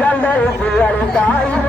গেল তাই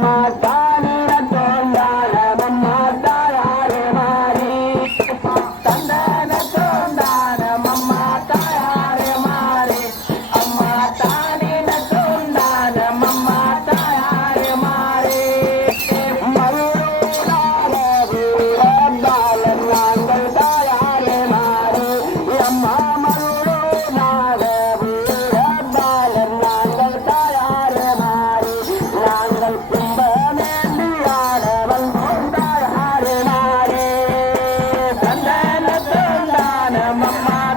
Mahata. Mama.